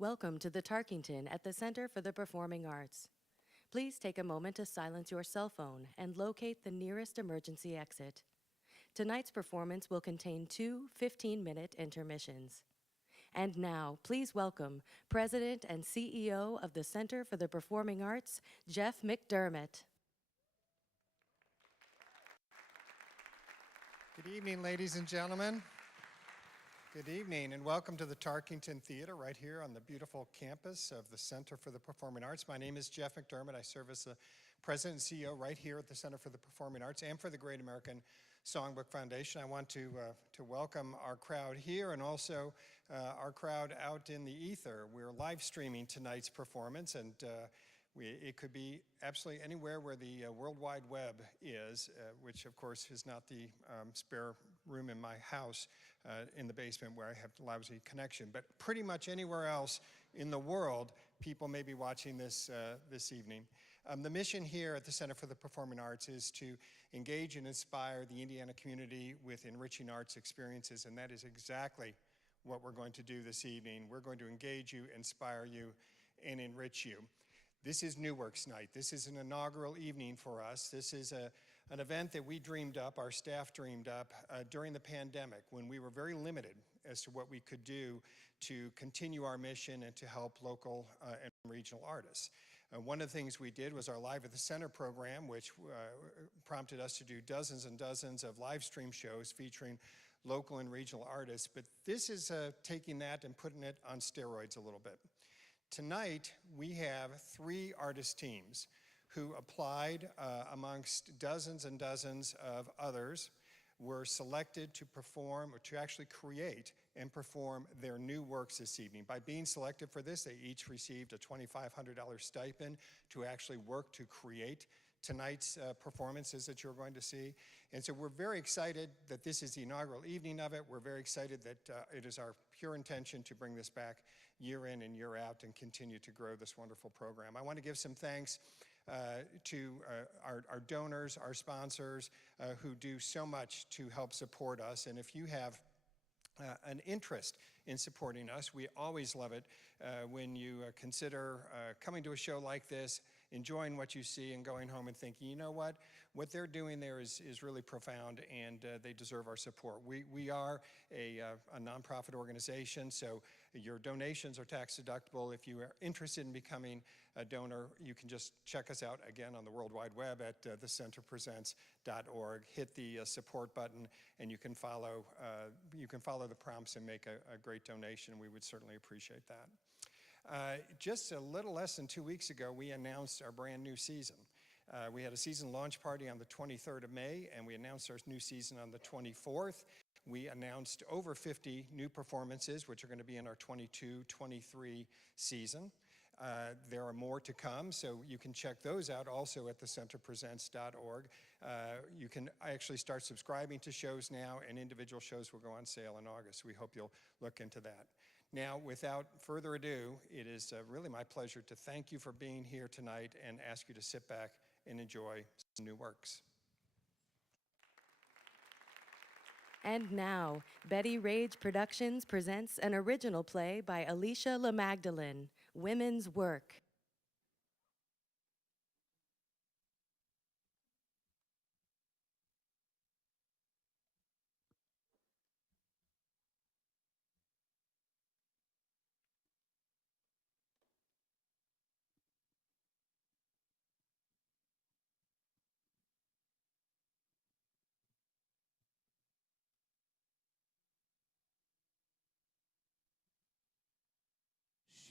Welcome to the Tarkington at the Center for the Performing Arts. Please take a moment to silence your cell phone and locate the nearest emergency exit. Tonight's performance will contain 2 15-minute intermissions. And now, please welcome President and CEO of the Center for the Performing Arts, Jeff McDermott. Good evening, ladies and gentlemen. Good evening, and welcome to the Tarkington Theater right here on the beautiful campus of the Center for the Performing Arts. My name is Jeff McDermott. I serve as the President and CEO right here at the Center for the Performing Arts and for the Great American Songbook Foundation. I want to welcome our crowd here and also our crowd out in the ether. We're live streaming tonight's performance, and it could be absolutely anywhere where the World Wide Web is, which of course is not the spare room in my house in the basement where I have lousy connection, but pretty much anywhere else in the world, people may be watching this this evening. The mission here at the Center for the Performing Arts is to engage and inspire the Indiana community with enriching arts experiences, and that is exactly what we're going to do this evening. We're going to engage you, inspire you, and enrich you. This is New Works Night. This is an inaugural evening for us. This is an event that we dreamed up, our staff dreamed up during the pandemic when we were very limited as to what we could do to continue our mission and to help local and regional artists. One of the things we did was our Live at the Center program, which prompted us to do dozens and dozens of live stream shows featuring local and regional artists. But this is taking that and putting it on steroids a little bit. Tonight, we have 3 artist teams who applied amongst dozens and dozens of others, were selected to perform or to actually create and perform their new works this evening. By being selected for this, they each received a $2,500 stipend to actually work to create tonight's performances that you're going to see. And so we're very excited that this is the inaugural evening of it. We're very excited that it is our pure intention to bring this back year in and year out and continue to grow this wonderful program. I want to give some thanks to our donors, our sponsors, who do so much to help support us. And if you have an interest in supporting us, we always love it when you consider coming to a show like this, enjoying what you see and going home and thinking, you know what they're doing there is really profound, and they deserve our support. We are a nonprofit organization, so your donations are tax deductible. If you are interested in becoming a donor, you can just check us out again on the World Wide Web at thecenterpresents.org. Hit the support button, and you can follow the prompts and make a great donation. We would certainly appreciate that. Just a little less than 2 weeks ago, we announced our brand new season. We had a season launch party on the 23rd of May, and we announced our new season on the 24th. We announced over 50 new performances, which are going to be in our 22-23 season. There are more to come, so you can check those out also at thecenterpresents.org. You can actually start subscribing to shows now, and individual shows will go on sale in August. We hope you'll look into that. Now, without further ado, it is really my pleasure to thank you for being here tonight and ask you to sit back and enjoy some new works. And now, Betty Rage Productions presents an original play by Alicia LaMagdeleine, Women's Work.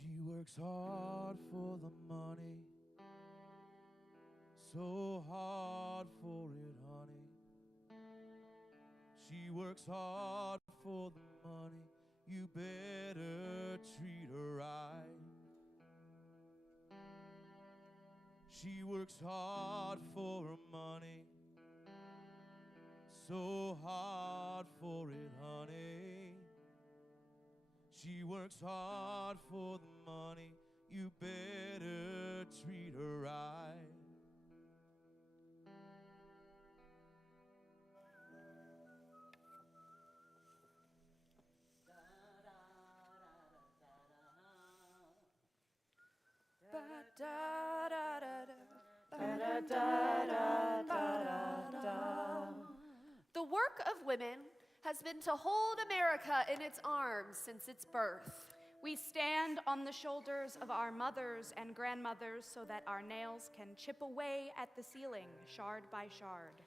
She works hard for the money, so hard for it, honey. She works hard for the money, you better treat her right. She works hard for her money, so hard for it, honey. She works hard for the money, you better treat her right. The work of women has been to hold America in its arms since its birth. We stand on the shoulders of our mothers and grandmothers so that our nails can chip away at the ceiling, shard by shard.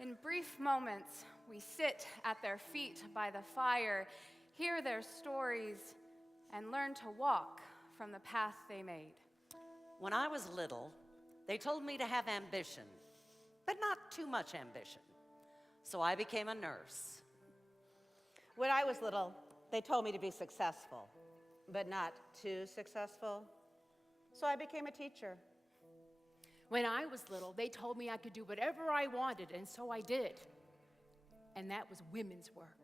In brief moments, we sit at their feet by the fire, hear their stories, and learn to walk from the path they made. When I was little, they told me to have ambition, but not too much ambition. So I became a nurse. When I was little, they told me to be successful, but not too successful. So I became a teacher. When I was little, they told me I could do whatever I wanted, and so I did. And that was women's work.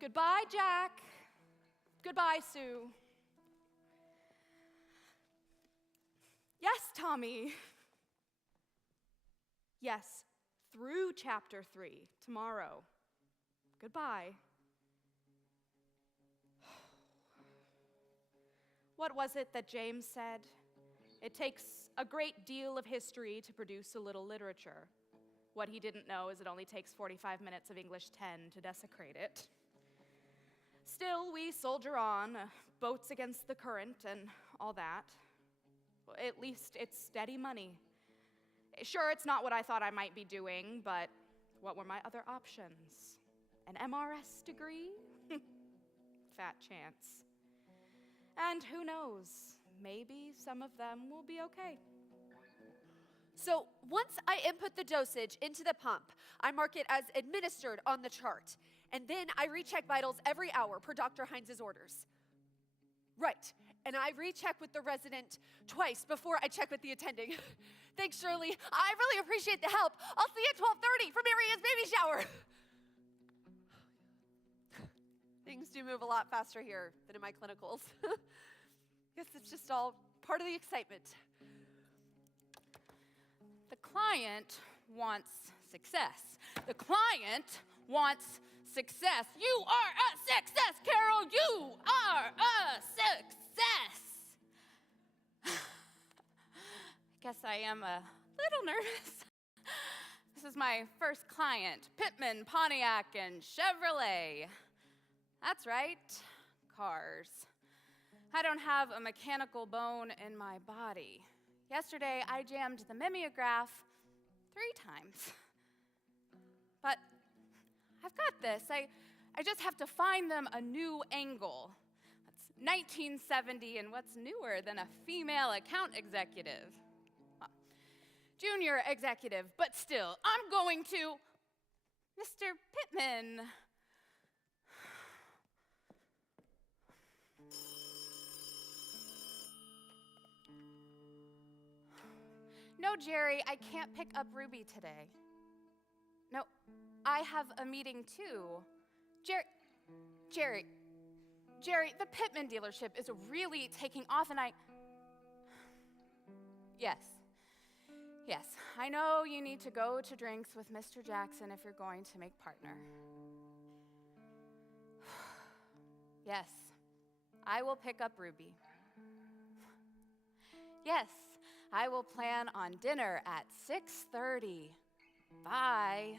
Goodbye, Jack. Goodbye, Sue. Yes, Tommy. Yes, through chapter 3, tomorrow. Goodbye. What was it that James said? It takes a great deal of history to produce a little literature. What he didn't know is it only takes 45 minutes of English 10 to desecrate it. Still, we soldier on, boats against the current and all that. At least it's steady money. Sure, it's not what I thought I might be doing, but what were my other options? An MRS degree? Fat chance. And who knows, maybe some of them will be okay. So once I input the dosage into the pump, I mark it as administered on the chart. And then I recheck vitals every hour per Dr. Hines' orders. Right, and I recheck with the resident twice before I check with the attending. Thanks, Shirley. I really appreciate the help. I'll see you at 12:30 for Marianne's baby shower. Things do move a lot faster here than in my clinicals. Guess it's just all part of the excitement. The client wants success. The client wants success. You are a success, Carol. You are a success. I guess I am a little nervous. This is my first client, Pittman, Pontiac, and Chevrolet. That's right, cars. I don't have a mechanical bone in my body. Yesterday, I jammed the mimeograph 3 times. But I've got this. I I just have to find them a new angle. That's 1970, and what's newer than a female account executive? Well, junior executive, but still, I'm going to Mr. Pittman. No, Jerry, I can't pick up Ruby today. No, I have a meeting too. Jerry, the Pittman dealership is really taking off, and Yes, I know you need to go to drinks with Mr. Jackson if you're going to make partner. Yes, I will pick up Ruby. Yes, I will plan on dinner at 6:30. Bye.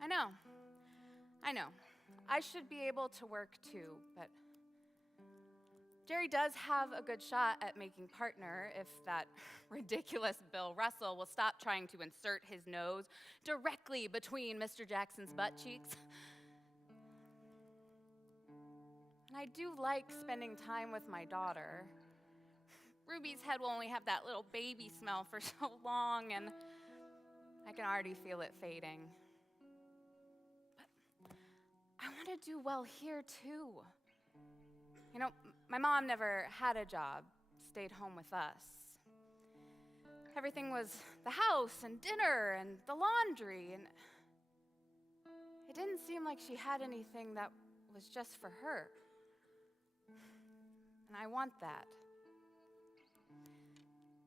I know. I should be able to work too, but Jerry does have a good shot at making partner if that ridiculous Bill Russell will stop trying to insert his nose directly between Mr. Jackson's butt cheeks. And I do like spending time with my daughter. Ruby's head will only have that little baby smell for so long, and I can already feel it fading. But I want to do well here, too. You know, my mom never had a job, stayed home with us. Everything was the house and dinner and the laundry, and it didn't seem like she had anything that was just for her. And I want that.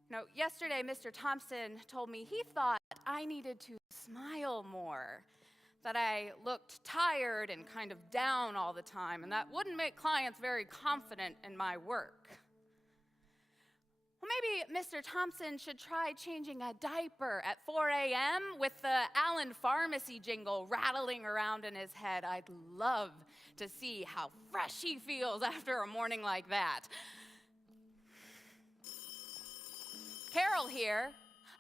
You know, yesterday, Mr. Thompson told me he thought I needed to smile more, that I looked tired and kind of down all the time, and that wouldn't make clients very confident in my work. Well, maybe Mr. Thompson should try changing a diaper at 4 a.m. with the Allen Pharmacy jingle rattling around in his head. I'd love to see how fresh he feels after a morning like that. Carol here.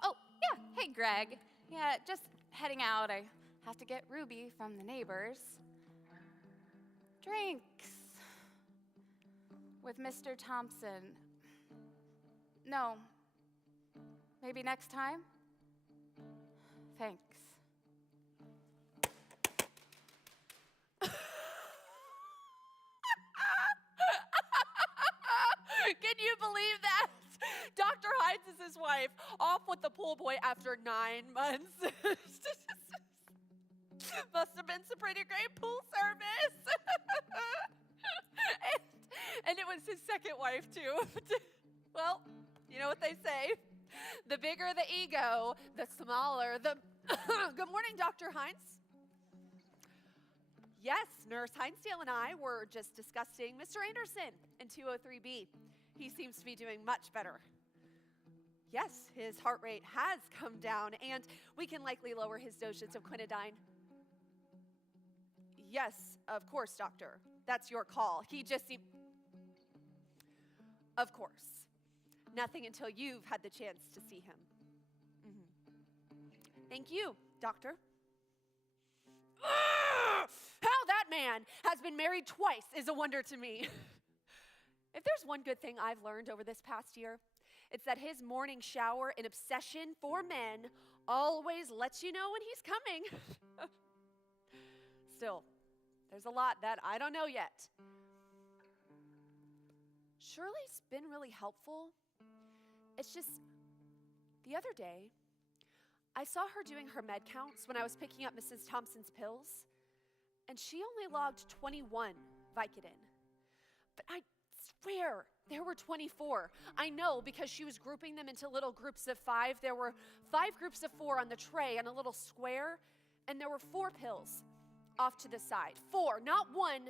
Oh, yeah, hey, Greg. Yeah, just heading out. I have to get Ruby from the neighbors. Drinks with Mr. Thompson. No, maybe next time? Thanks. Can you believe that? Dr. Hines is his wife, off with the pool boy after 9 months. Must have been some pretty great pool service. and it was his second wife, too. Well, you know what they say. The bigger the ego, the smaller the... Good morning, Dr. Hines. Yes, Nurse Hinesdale and I were just discussing Mr. Anderson in 203B. He seems to be doing much better. Yes, his heart rate has come down, and we can likely lower his dosage of quinidine. Yes, of course, doctor. That's your call. He just seemed... Of course. Nothing until you've had the chance to see him. Thank you, doctor. How that man has been married twice is a wonder to me. If there's one good thing I've learned over this past year, it's that his morning shower and obsession for men always lets you know when he's coming. Still, there's a lot that I don't know yet. Shirley's been really helpful. It's just, the other day, I saw her doing her med counts when I was picking up Mrs. Thompson's pills, and she only logged 21 Vicodin. But I swear there were 24. I know because she was grouping them into little groups of 5. There were 5 groups of 4 on the tray on a little square, and there were 4 pills off to the side. 4, not 1,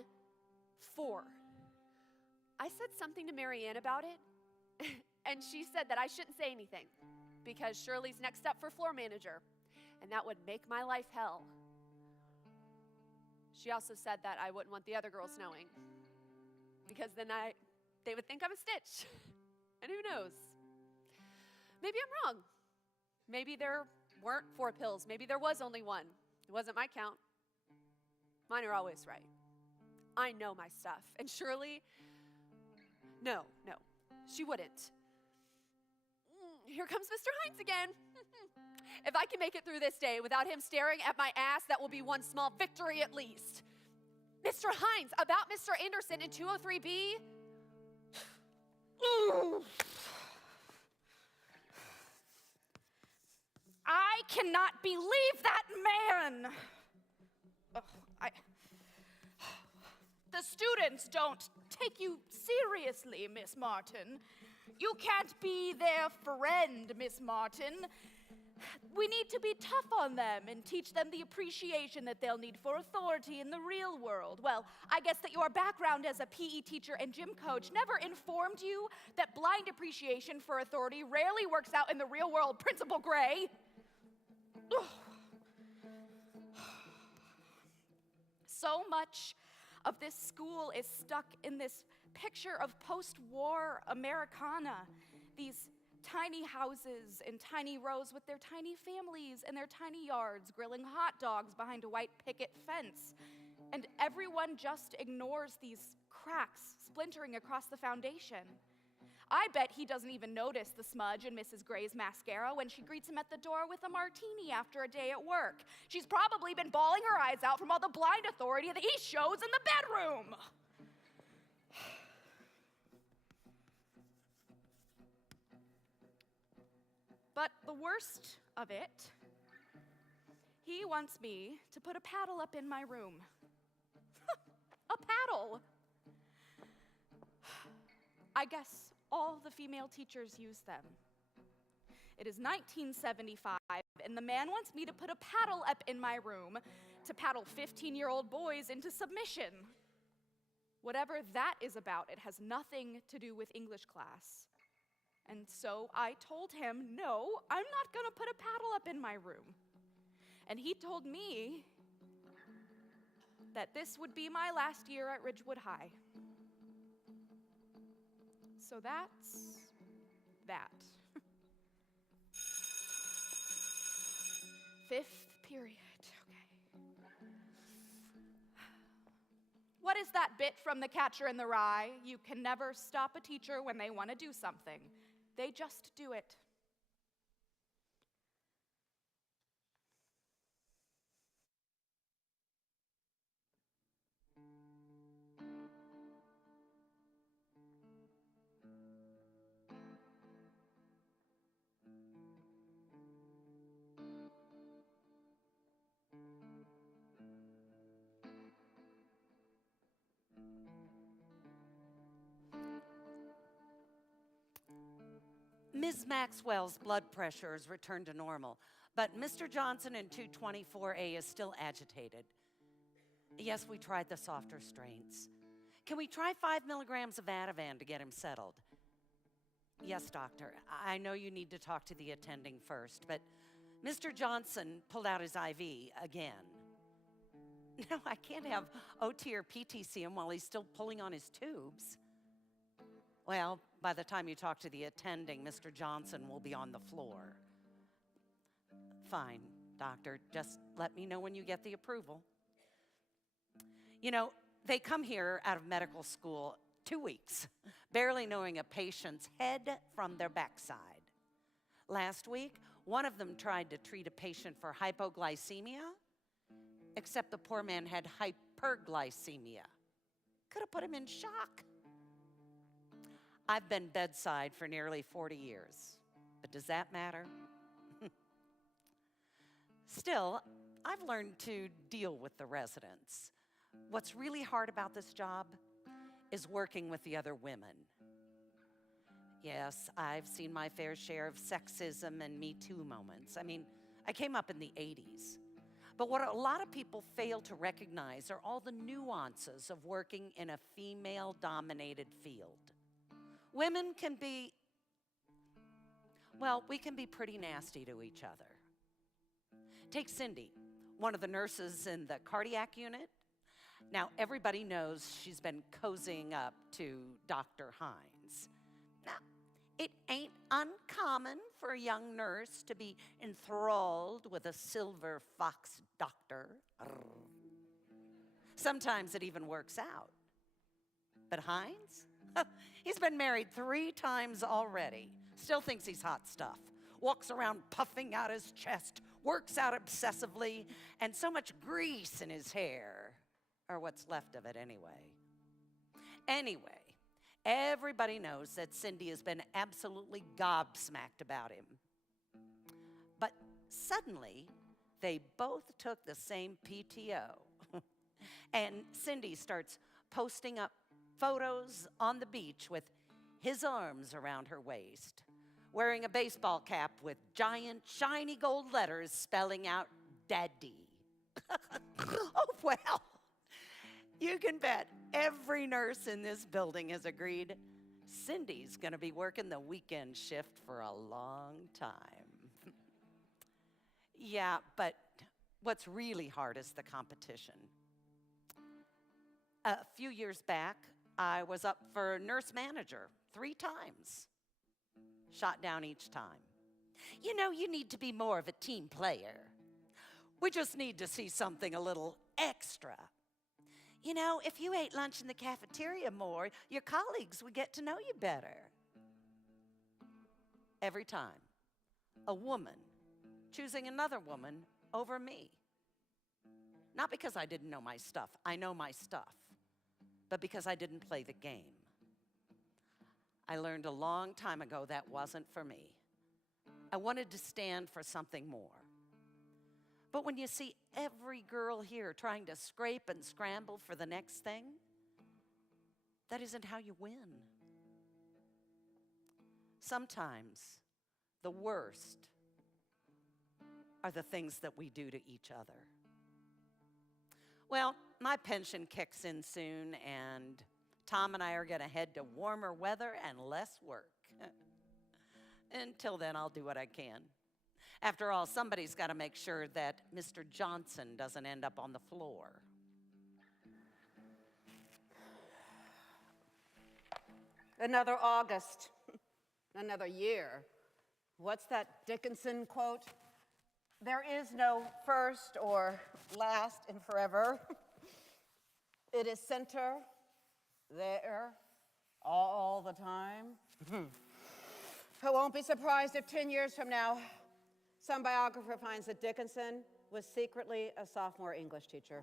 4. I said something to Marianne about it, and she said that I shouldn't say anything because Shirley's next up for floor manager, and that would make my life hell. She also said that I wouldn't want the other girls knowing because then they would think I'm a snitch. And who knows? Maybe I'm wrong. Maybe there weren't 4 pills. Maybe there was only 1. It wasn't my count. Mine are always right. I know my stuff. And Shirley, no, she wouldn't. Here comes Mr. Hines again. If I can make it through this day without him staring at my ass, that will be one small victory at least. Mr. Hines, about Mr. Anderson in 203B. I cannot believe that man. Ugh, The students don't take you seriously, Miss Martin. You can't be their friend, Miss Martin. We need to be tough on them and teach them the appreciation that they'll need for authority in the real world. Well, I guess that your background as a PE teacher and gym coach never informed you that blind appreciation for authority rarely works out in the real world, Principal Gray. So much of this school is stuck in this picture of post-war Americana. These tiny houses in tiny rows with their tiny families and their tiny yards, grilling hot dogs behind a white picket fence. And everyone just ignores these cracks splintering across the foundation. I bet he doesn't even notice the smudge in Mrs. Gray's mascara when she greets him at the door with a martini after a day at work. She's probably been bawling her eyes out from all the blind authority that he shows in the bedroom. But the worst of it, he wants me to put a paddle up in my room. A paddle! I guess all the female teachers use them. It is 1975, and the man wants me to put a paddle up in my room to paddle 15-year-old boys into submission. Whatever that is about, it has nothing to do with English class. And so I told him, no, I'm not gonna put a paddle up in my room. And he told me that this would be my last year at Ridgewood High. So that's that. Fifth period, okay. What is that bit from The Catcher in the Rye? You can never stop a teacher when they want to do something. They just do it. Ms. Maxwell's blood pressure has returned to normal, but Mr. Johnson in 224A is still agitated. Yes, we tried the softer strains. Can we try 5 milligrams of Ativan to get him settled? Yes, doctor. I know you need to talk to the attending first, but Mr. Johnson pulled out his IV again. No, I can't have OT or PT see him while he's still pulling on his tubes. Well, by the time you talk to the attending, Mr. Johnson will be on the floor. Fine, doctor. Just let me know when you get the approval. You know, they come here out of medical school 2 weeks, barely knowing a patient's head from their backside. Last week, one of them tried to treat a patient for hypoglycemia, except the poor man had hyperglycemia. Could have put him in shock. I've been bedside for nearly 40 years, but does that matter? Still, I've learned to deal with the residents. What's really hard about this job is working with the other women. Yes, I've seen my fair share of sexism and Me Too moments. I mean, I came up in the 80s. But what a lot of people fail to recognize are all the nuances of working in a female-dominated field. Women can be, well, we can be pretty nasty to each other. Take Cindy, one of the nurses in the cardiac unit. Now, everybody knows she's been cozying up to Dr. Hines. Now, It ain't uncommon for a young nurse to be enthralled with a silver fox doctor. Sometimes it even works out. But Hines? He's been married 3 times already. Still thinks he's hot stuff. Walks around puffing out his chest, works out obsessively, and so much grease in his hair. Or what's left of it anyway. Anyway, everybody knows that Cindy has been absolutely gobsmacked about him. But suddenly, they both took the same PTO. And Cindy starts posting up photos on the beach with his arms around her waist, wearing a baseball cap with giant, shiny gold letters spelling out Daddy. Oh, well, you can bet every nurse in this building has agreed Cindy's going to be working the weekend shift for a long time. Yeah, but what's really hard is the competition. A few years back, I was up for nurse manager 3 times. Shot down each time. You know, you need to be more of a team player. We just need to see something a little extra. You know, if you ate lunch in the cafeteria more, your colleagues would get to know you better. Every time, a woman choosing another woman over me. Not because I didn't know my stuff. I know my stuff. But because I didn't play the game. I learned a long time ago that wasn't for me. I wanted to stand for something more. But when you see every girl here trying to scrape and scramble for the next thing, that isn't how you win. Sometimes the worst are the things that we do to each other. Well, my pension kicks in soon, and Tom and I are going to head to warmer weather and less work. Until then, I'll do what I can. After all, somebody's got to make sure that Mr. Johnson doesn't end up on the floor. Another August, another year. What's that Dickinson quote? There is no first or last in forever. It is center, there, all the time. I won't be surprised if 10 years from now, some biographer finds that Dickinson was secretly a sophomore English teacher.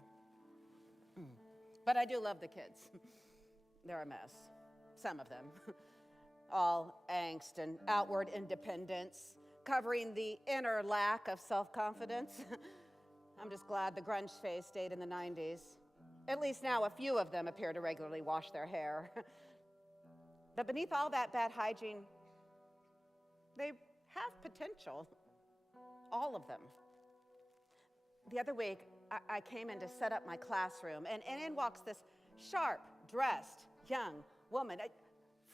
But I do love the kids. They're a mess, some of them. All angst and outward independence, covering the inner lack of self-confidence. I'm just glad the grunge phase stayed in the 90s. At least now a few of them appear to regularly wash their hair. But beneath all that bad hygiene, they have potential. All of them. The other week, I came in to set up my classroom, and in walks this sharp-dressed young woman. A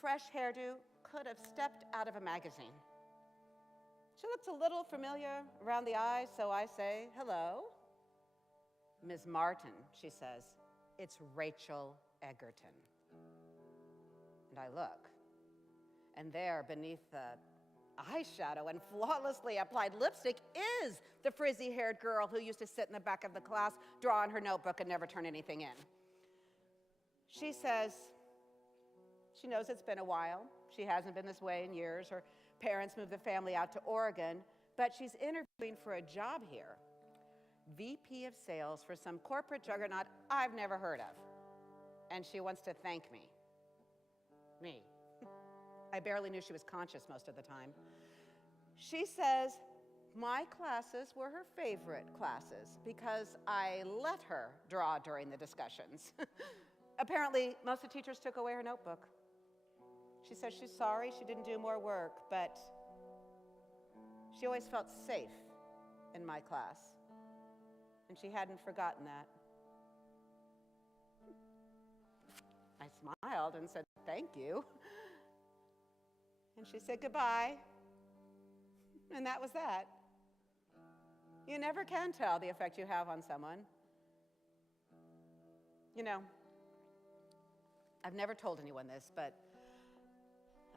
fresh hairdo, could have stepped out of a magazine. She looks a little familiar around the eyes, so I say, hello. Ms. Martin, she says, it's Rachel Egerton. And I look, and there beneath the eyeshadow and flawlessly applied lipstick is the frizzy-haired girl who used to sit in the back of the class, draw in her notebook, and never turn anything in. She says she knows it's been a while. She hasn't been this way in years. Her parents moved the family out to Oregon, but she's interviewing for a job here. VP of sales for some corporate juggernaut I've never heard of. And she wants to thank me. Me. I barely knew she was conscious most of the time. She says my classes were her favorite classes because I let her draw during the discussions. Apparently, most of the teachers took away her notebook. She says she's sorry she didn't do more work, but she always felt safe in my class. And she hadn't forgotten that. I smiled and said, thank you. And she said goodbye. And that was that. You never can tell the effect you have on someone. You know, I've never told anyone this, but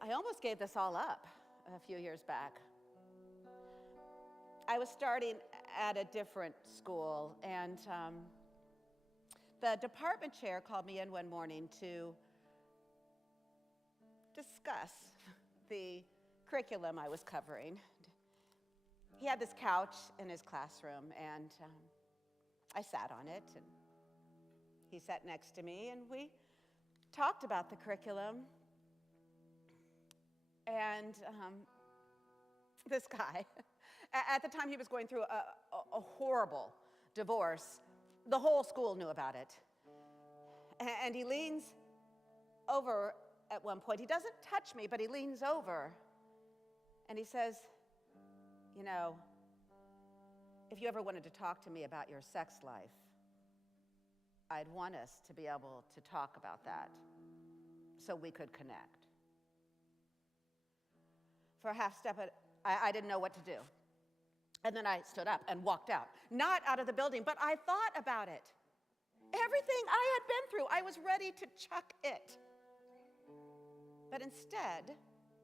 I almost gave this all up a few years back. I was starting at a different school, and the department chair called me in one morning to discuss the curriculum I was covering. He had this couch in his classroom, and I sat on it, and he sat next to me, and we talked about the curriculum. And this guy, at the time he was going through a horrible divorce. The whole school knew about it. And he leans over at one point. He doesn't touch me, but he leans over and he says, you know, if you ever wanted to talk to me about your sex life, I'd want us to be able to talk about that so we could connect. For a half step, I didn't know what to do. And then I stood up and walked out. Not out of the building, but I thought about it. Everything I had been through, I was ready to chuck it. But instead,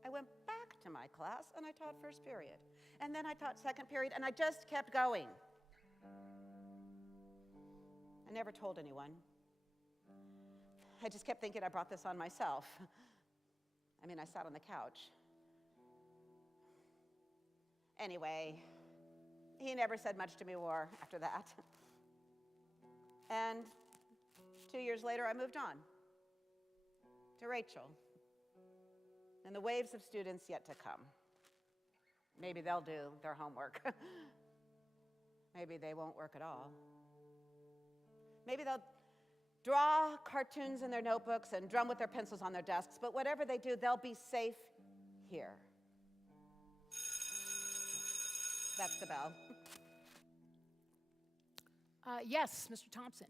I went back to my class and I taught first period. And then I taught second period, and I just kept going. I never told anyone. I just kept thinking I brought this on myself. I mean, I sat on the couch. Anyway, he never said much to me more after that. And 2 years later, I moved on to Rachel and the waves of students yet to come. Maybe they'll do their homework. Maybe they won't work at all. Maybe they'll draw cartoons in their notebooks and drum with their pencils on their desks, but whatever they do, they'll be safe here. That's the bell. Yes, Mr. Thompson.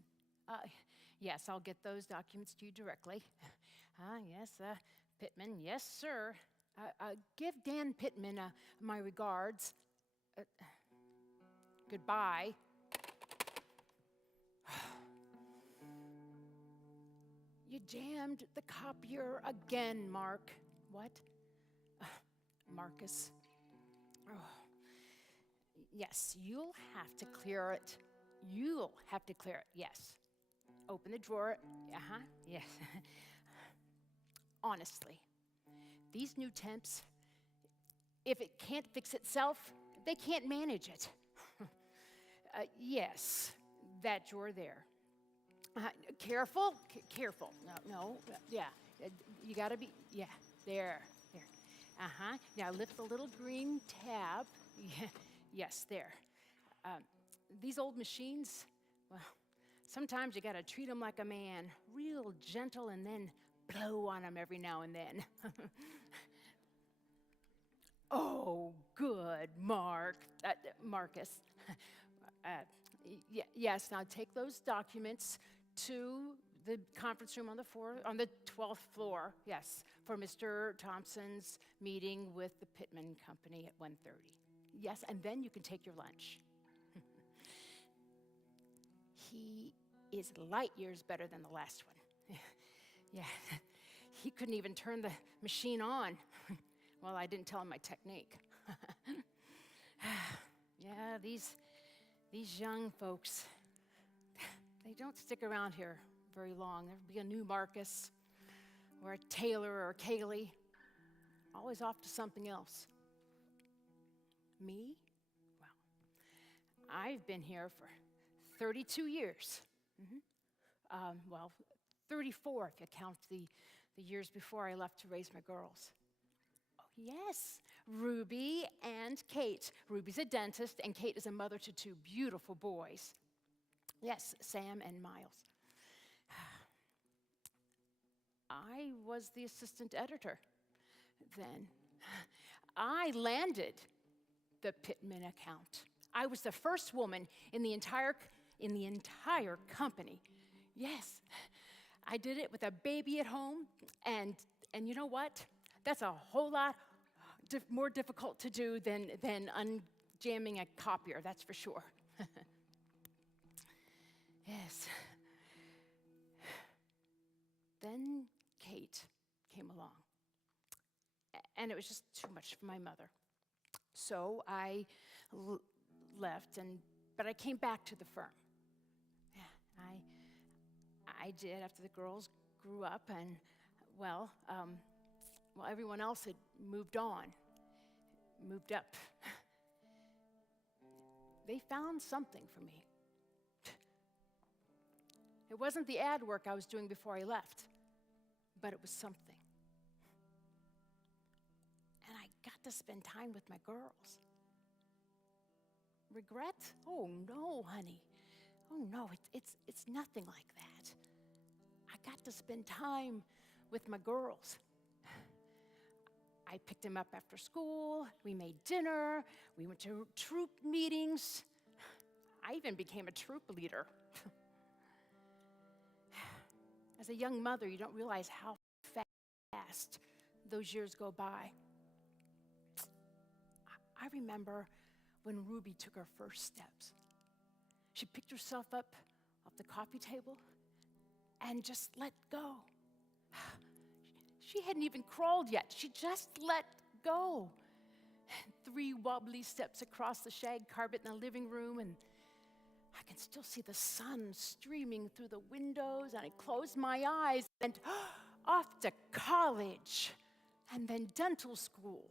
Yes, I'll get those documents to you directly. Yes, Pittman, yes, sir. Give Dan Pittman my regards. Goodbye. You jammed the copier again, Mark. What? Marcus. Oh. Yes, you'll have to clear it. You'll have to clear it, yes. Open the drawer. Yes. Honestly, these new temps, if it can't fix itself, they can't manage it. Yes, that drawer there. Careful, careful. No, yeah. You gotta be, yeah, there. Now lift the little green tab. Yeah. Yes, there. These old machines, well, sometimes you gotta treat them like a man, real gentle, and then blow on them every now and then. Oh, good, Marcus. Yes, now take those documents to the conference room on the 12th floor, yes, for Mr. Thompson's meeting with the Pittman Company at 1:30. Yes, and then you can take your lunch. He is light years better than the last one. Yeah, he couldn't even turn the machine on. Well, I didn't tell him my technique. Yeah, these young folks, they don't stick around here very long. There'll be a new Marcus, or a Taylor, or a Callie, always off to something else. Me? Well, I've been here for 32 years. Well, 34 if you count the years before I left to raise my girls. Oh, yes, Ruby and Kate. Ruby's a dentist, and Kate is a mother to two beautiful boys. Yes, Sam and Miles. I was the assistant editor then. I landed the Pittman account. I was the first woman in the entire company. Yes, I did it with a baby at home, and you know what? That's a whole lot more difficult to do than unjamming a copier, that's for sure. Yes. Then Kate came along. and it was just too much for my mother. So I left, but I came back to the firm. Yeah, I did after the girls grew up, and well, everyone else had moved on, moved up. They found something for me. It wasn't the ad work I was doing before I left, but it was something. And I got to spend time with my girls. Regret? Oh no, honey. Oh no, it's nothing like that. I got to spend time with my girls. I picked them up after school, we made dinner, we went to troop meetings. I even became a troop leader. As a young mother, you don't realize how fast those years go by. I remember when Ruby took her first steps. She picked herself up off the coffee table and just let go. She hadn't even crawled yet. She just let go. 3 wobbly steps across the shag carpet in the living room, and I can still see the sun streaming through the windows, and I closed my eyes and off to college and then dental school.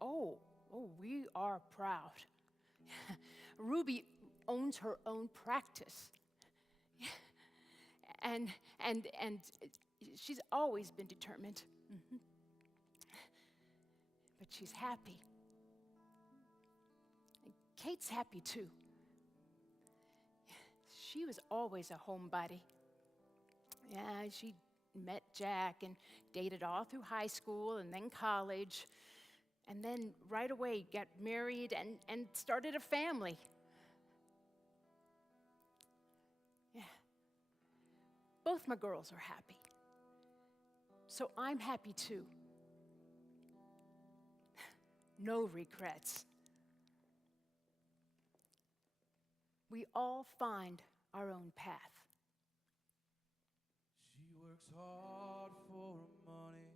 Oh, we are proud. Ruby owns her own practice. And she's always been determined. Mm-hmm. But she's happy. And Kate's happy too. She was always a homebody. Yeah, she met Jack and dated all through high school and then college, and then right away got married and started a family. Yeah. Both my girls are happy. So I'm happy too. No regrets. We all find our own path. She works hard for her money,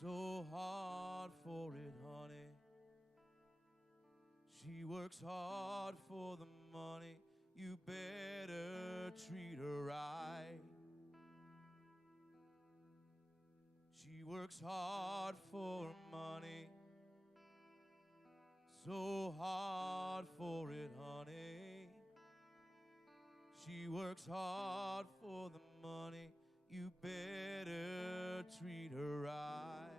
so hard for it, honey. She works hard for the money, you better treat her right. She works hard for her money, so hard for it, honey. She works hard for the money, you better treat her right.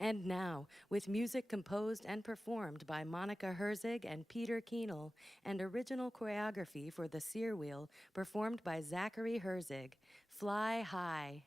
And now, with music composed and performed by Monika Herzig and Peter Keenel, and original choreography for the Sear Wheel performed by Zackary Herzig, Fly High.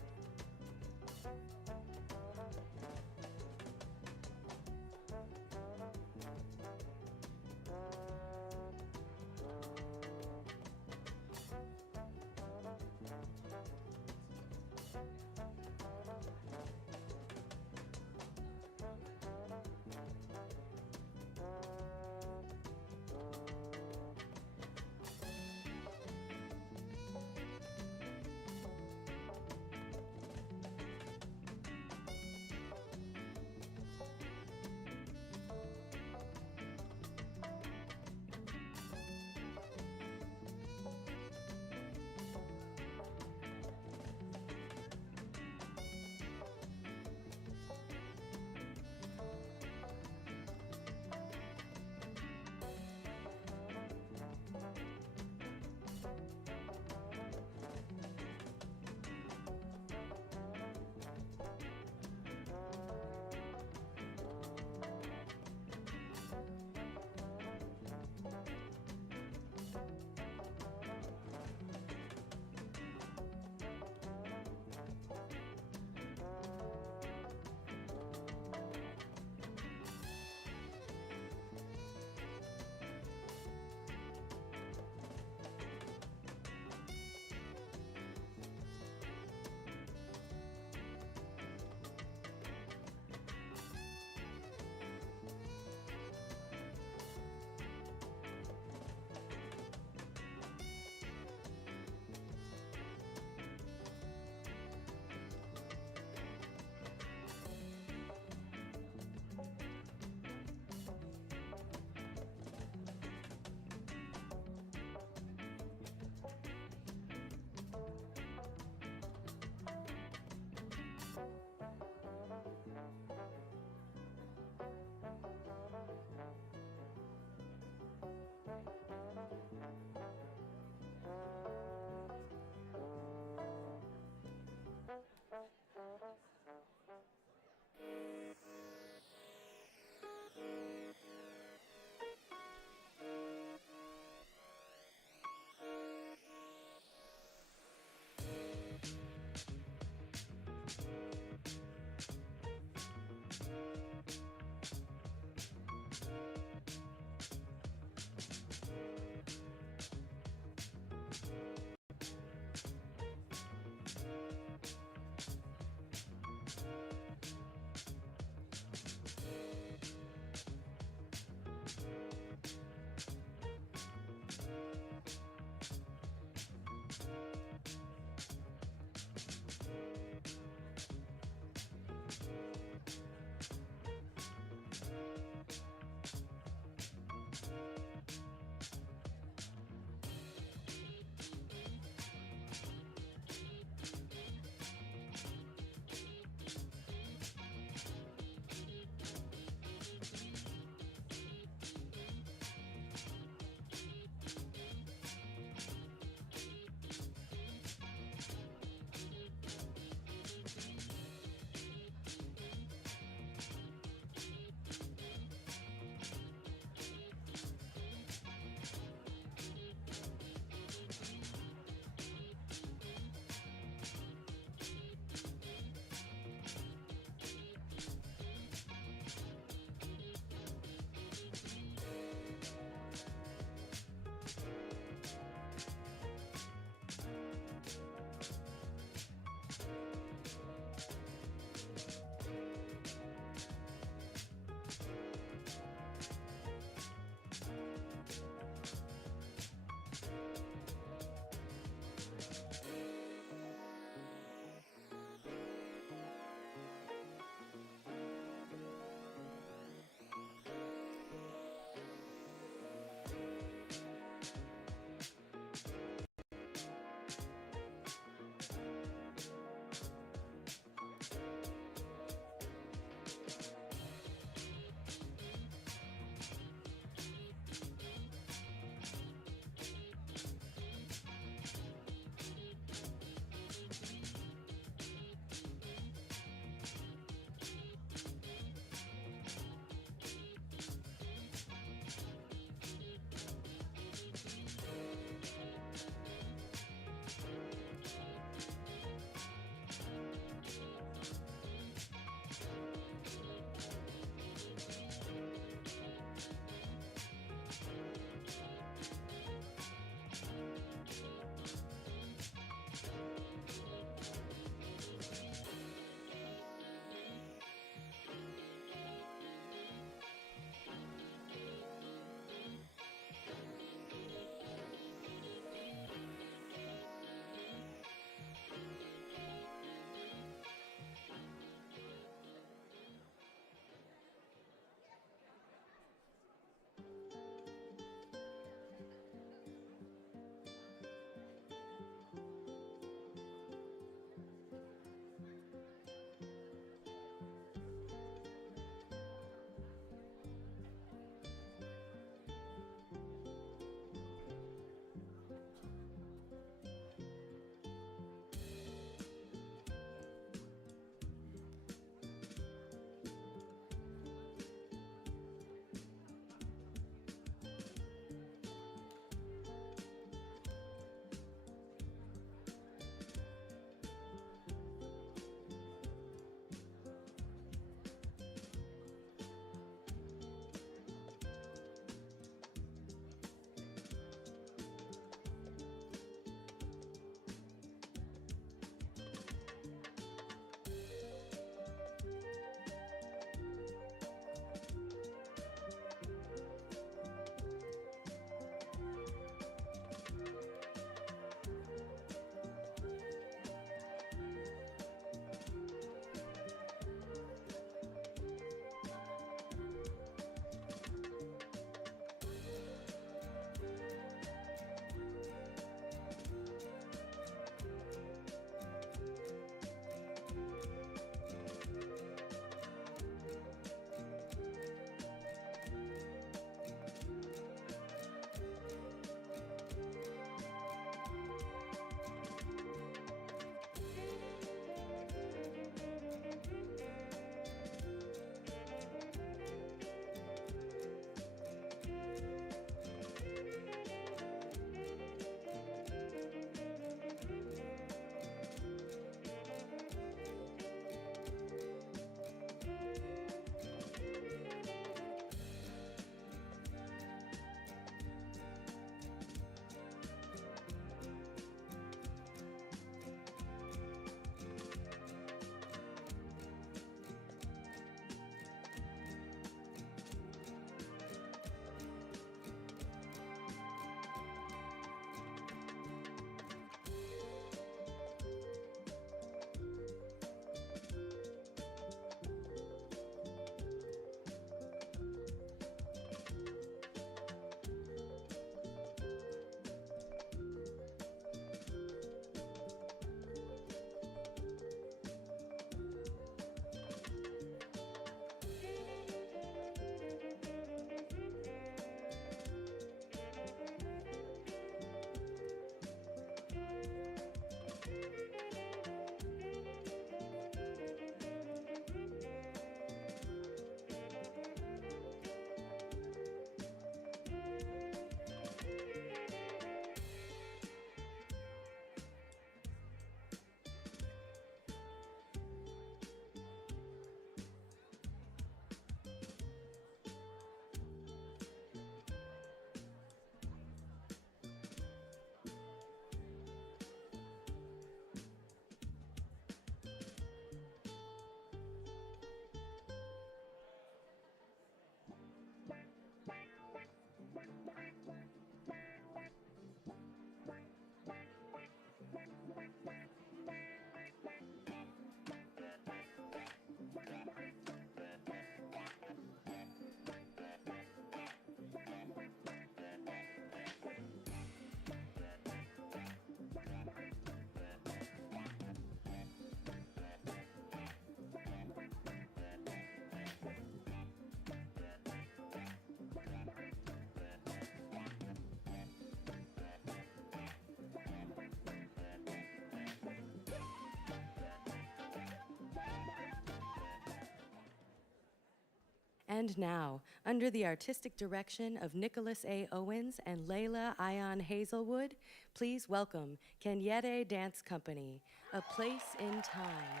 And now, under the artistic direction of Nicholas A. Owens and Lalah Ayan Hazelwood, please welcome Kenyettá Dance Company, A Place in Time.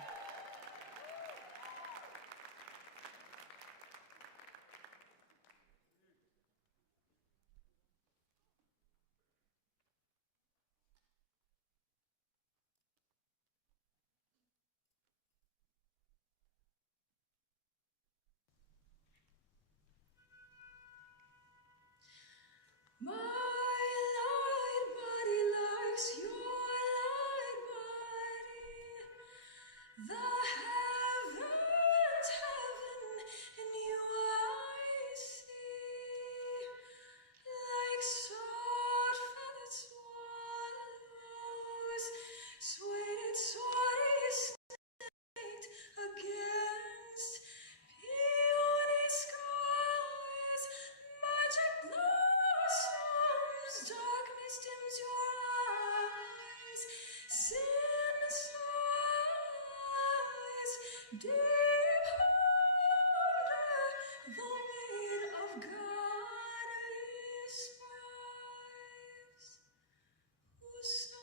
My light body likes your light body. The heavens, heaven in you I see. Like soft feathered swallows, swayed sorry snaked against peony skies. Magic blossoms, dark mist dims your eyes. Sin sighs, deep under the weight of godly spies. Who saw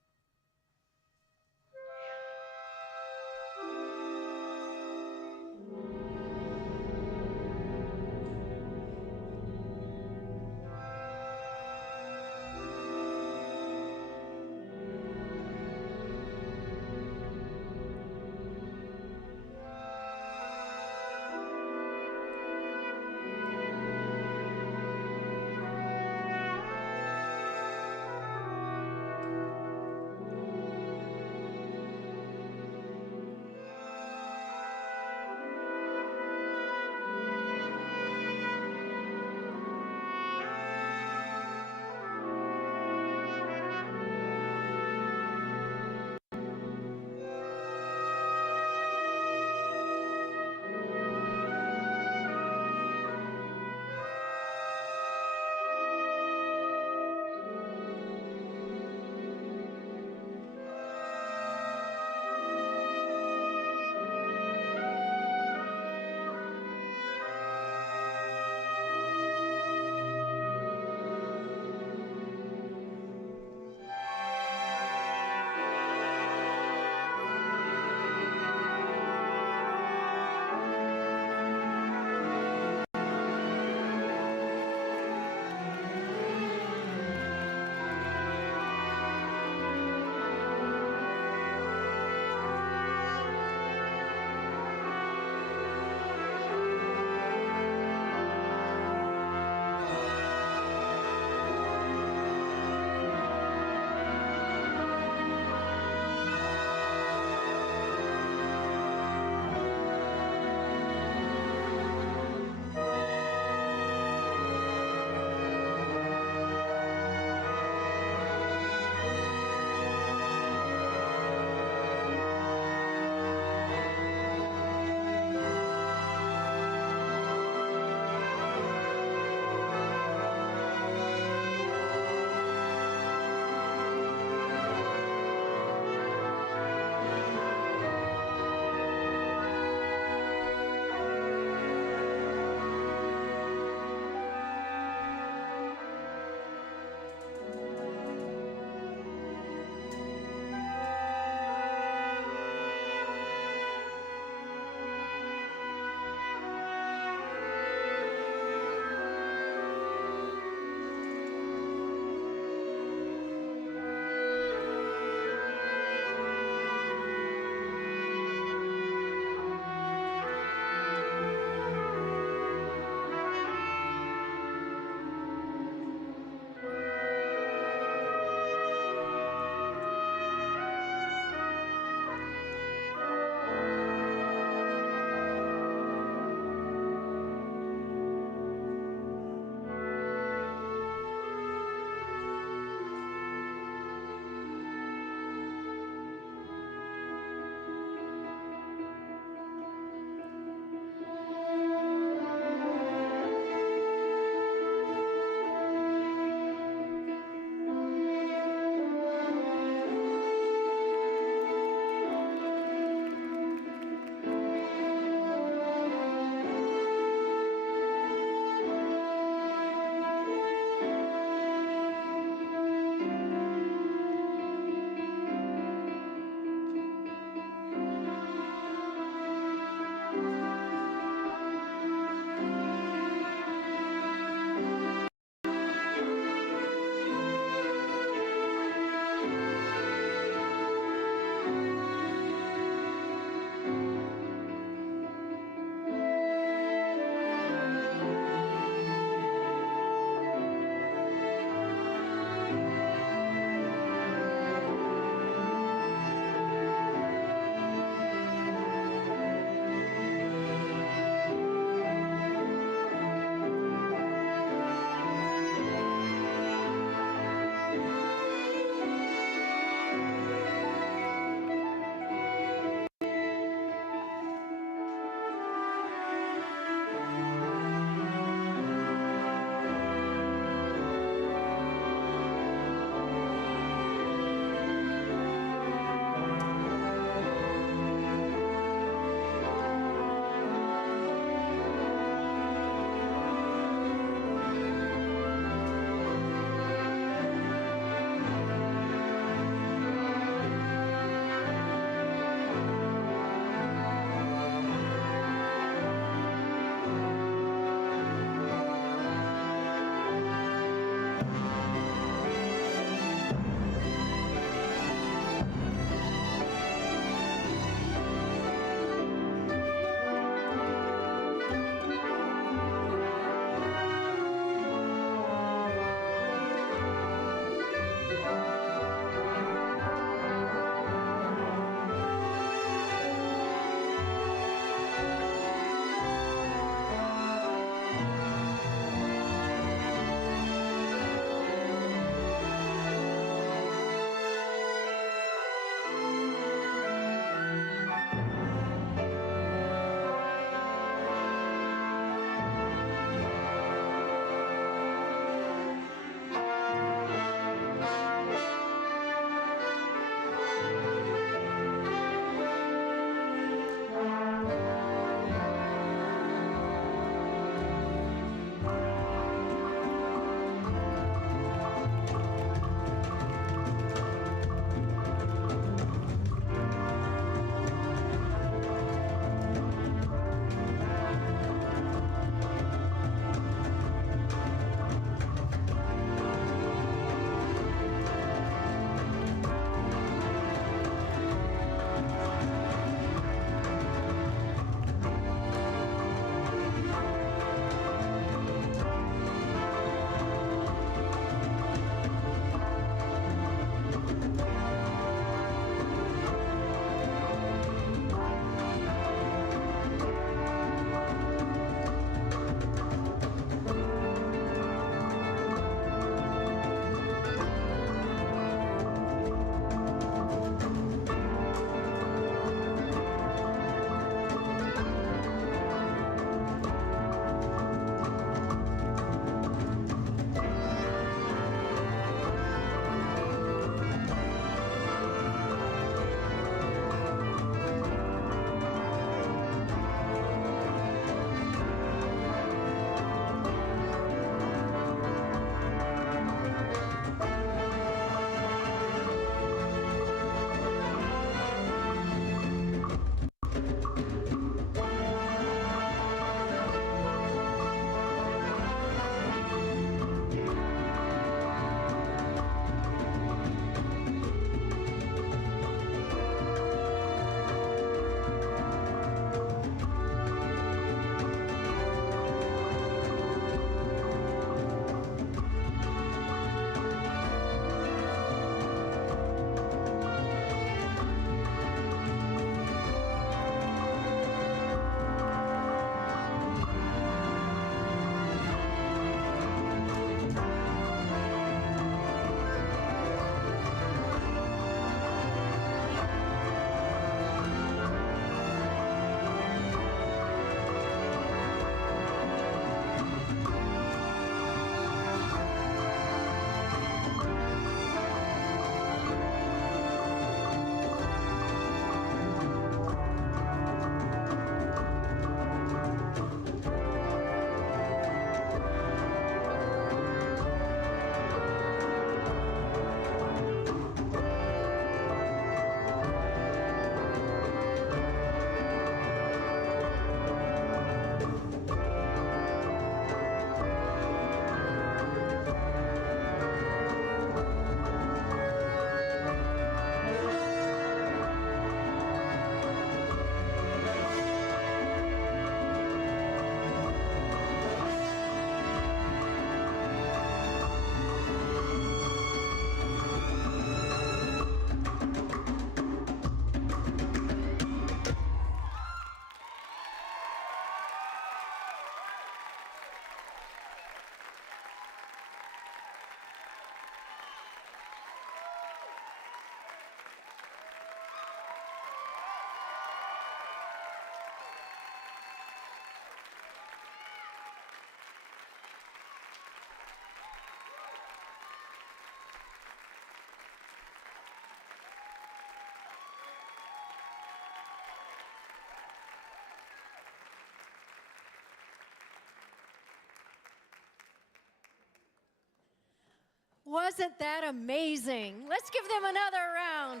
Wasn't that amazing? Let's give them another round.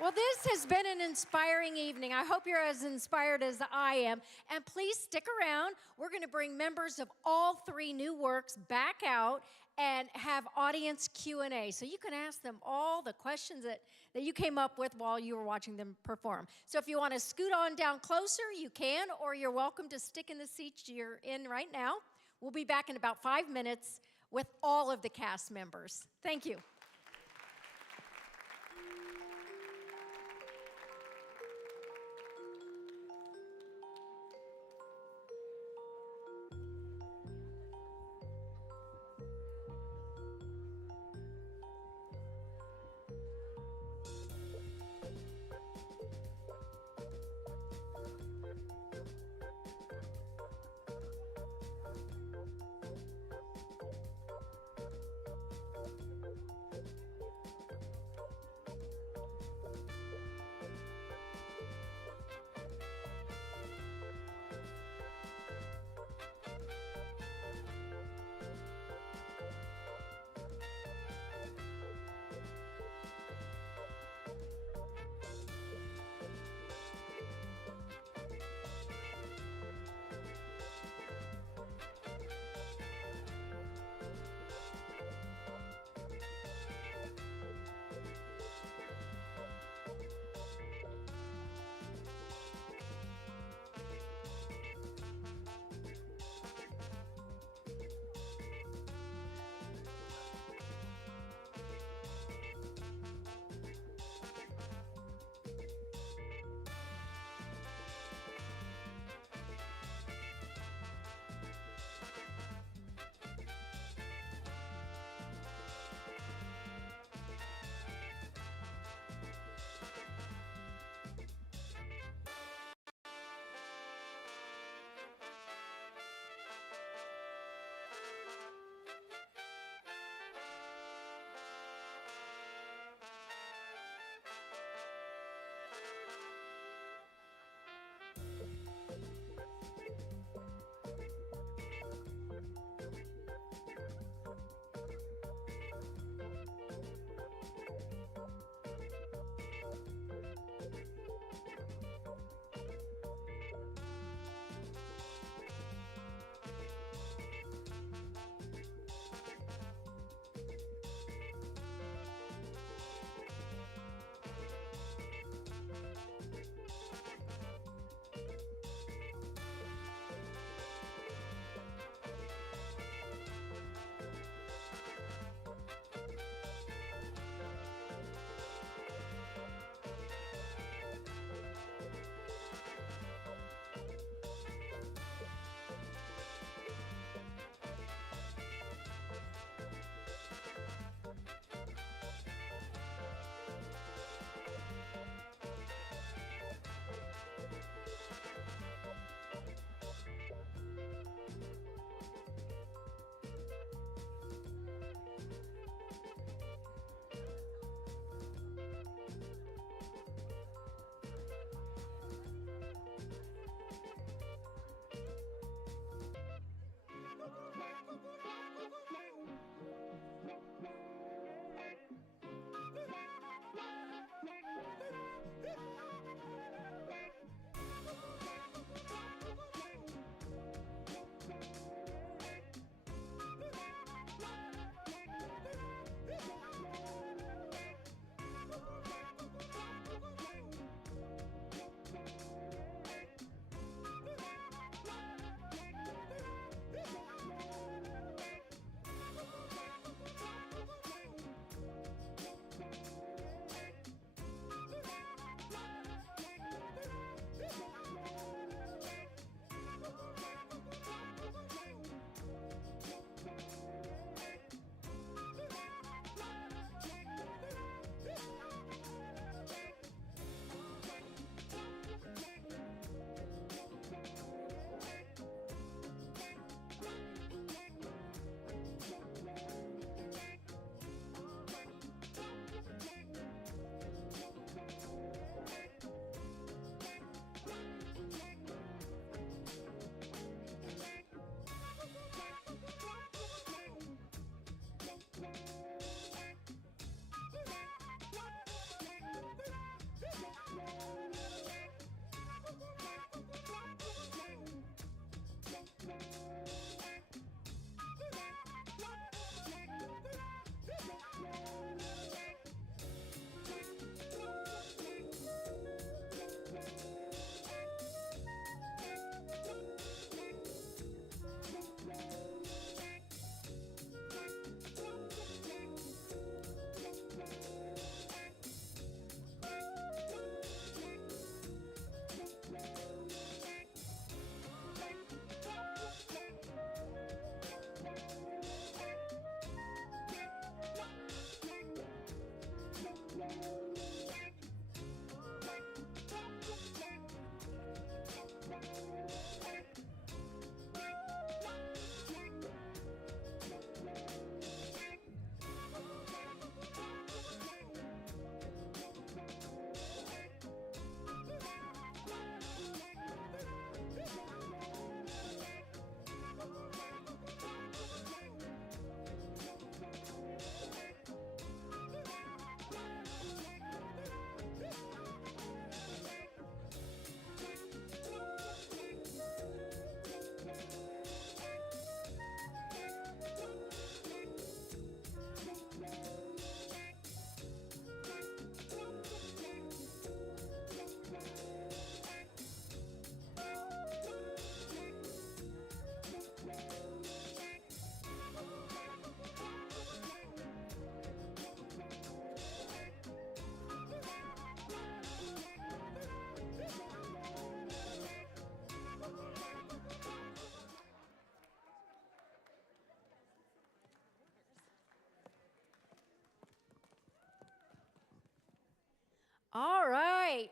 Well, this has been an inspiring evening. I hope you're as inspired as I am. And please stick around. We're going to bring members of all three new works back out and have audience Q&A. So you can ask them all the questions that you came up with while you were watching them perform. So if you want to scoot on down closer, you can, or you're welcome to stick in the seats you're in right now. We'll be back in about 5 minutes with all of the cast members. Thank you.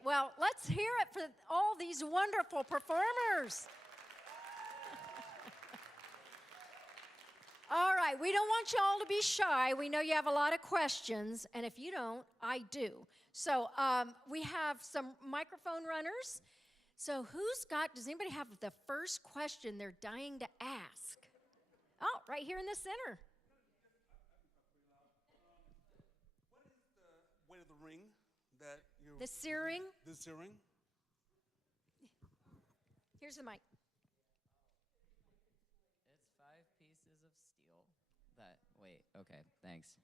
well, let's hear it for all these wonderful performers. All right, we don't want you all to be shy. We know you have a lot of questions, and if you don't, I do. So we have some microphone runners. So does anybody have the first question they're dying to ask? Oh, right here in the center. What is the weight of the ring that you're... The searing. The searing? Here's the mic. It's 5 pieces of steel that, wait, okay, thanks.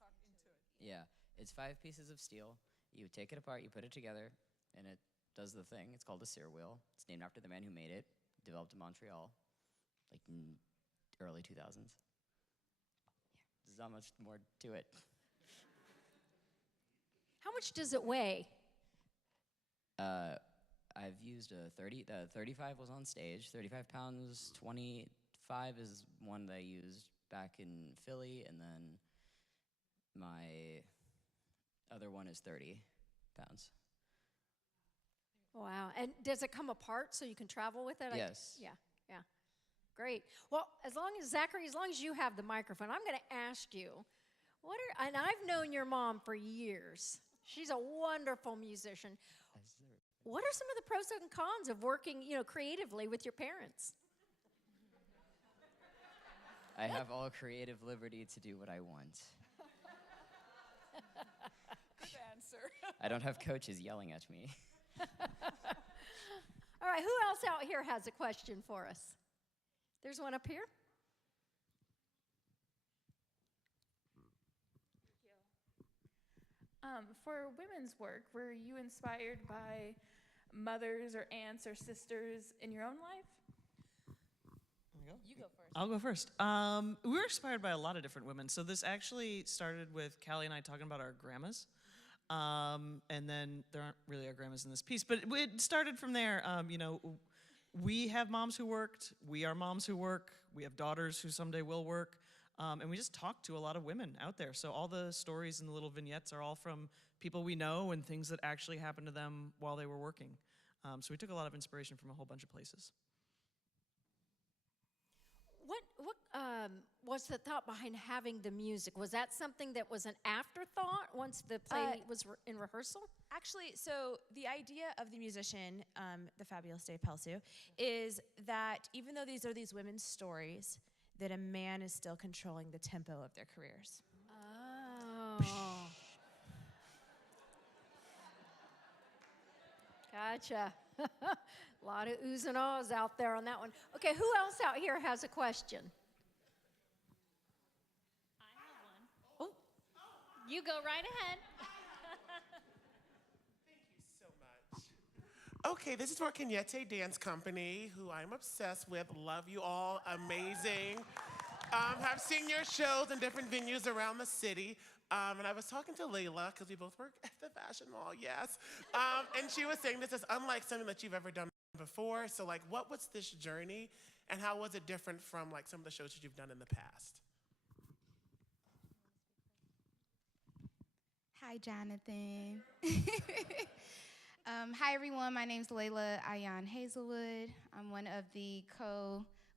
Talk into it. Yeah, it's 5 pieces of steel. You take it apart, you put it together, and it does the thing. It's called a sear wheel. It's named after the man who made it, developed in Montreal, like in early 2000s. Yeah, there's not much more to it. How much does it weigh? I've used a 35 was on stage, 35 pounds, 25 is one that I used back in Philly, and then my other one is 30 pounds. Wow, and does it come apart so you can travel with it? Yes. Yeah. Great. Well, Zackary, as long as you have the microphone, I'm going to ask you, and I've known your mom for years. She's a wonderful musician. What are some of the pros and cons of working, creatively with your parents? I have all creative liberty to do what I want. Good answer. I don't have coaches yelling at me. All right, who else out here has a question for us? There's one up here. For women's work, were you inspired by mothers or aunts or sisters in your own life? You go first. I'll go first. We were inspired by a lot of different women. So this actually started with Callie and I talking about our grandmas. And then there aren't really our grandmas in this piece, but it started from there. We have moms who worked. We are moms who work. We have daughters who someday will work. And we just talk to a lot of women out there. So all the stories and the little vignettes are all from people we know and things that actually happened to them while they were working. So we took a lot of inspiration from a whole bunch of places. What was the thought behind having the music? Was that something that was an afterthought once the play was in rehearsal? Actually, so the idea of the musician, the fabulous Dave Pelsu, is that even though these are these women's stories, that a man is still controlling the tempo of their careers. Oh. Gotcha. A lot of oohs and ahs out there on that one. Okay, who else out here has a question? I have one. Oh, you go right ahead. Thank you so much. Okay, this is for Kenyettá Dance Company, who I'm obsessed with. Love you all, amazing. Have seen your shows in different venues around the city. And I was talking to Lalah, because we both work at the fashion mall, yes. And she was saying this is unlike something that you've ever done before. So like, what was this journey? And how was it different from like some of the shows that you've done in the past? Hi, Jonathan. Hi, everyone. My name's Ayan Hazelwood. I'm one of the